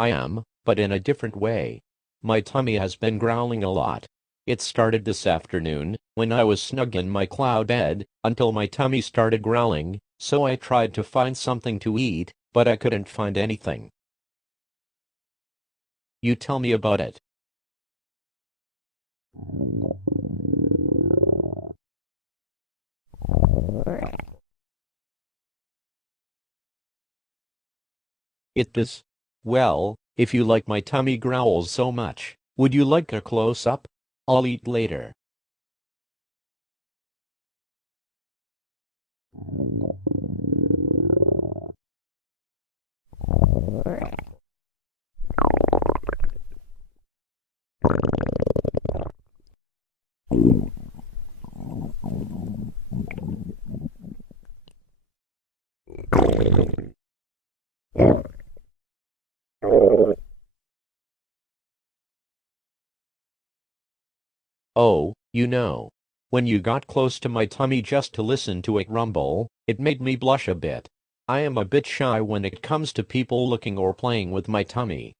I am, but in a different way. My tummy has been growling a lot. It started this afternoon, when I was snug in my cloud bed, until my tummy started growling, so I tried to find something to eat, but I couldn't find anything. You tell me about it. It does. Well, if you like my tummy growls so much, would you like a close-up? I'll eat later. Oh, when you got close to my tummy just to listen to it rumble, it made me blush a bit. I am a bit shy when it comes to people looking or playing with my tummy.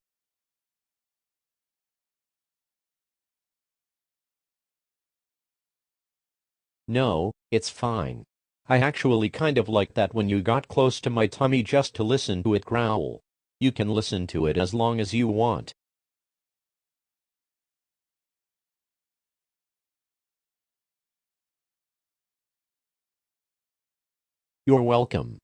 No, it's fine. I actually kind of like that when you got close to my tummy just to listen to it growl. You can listen to it as long as you want. You're welcome.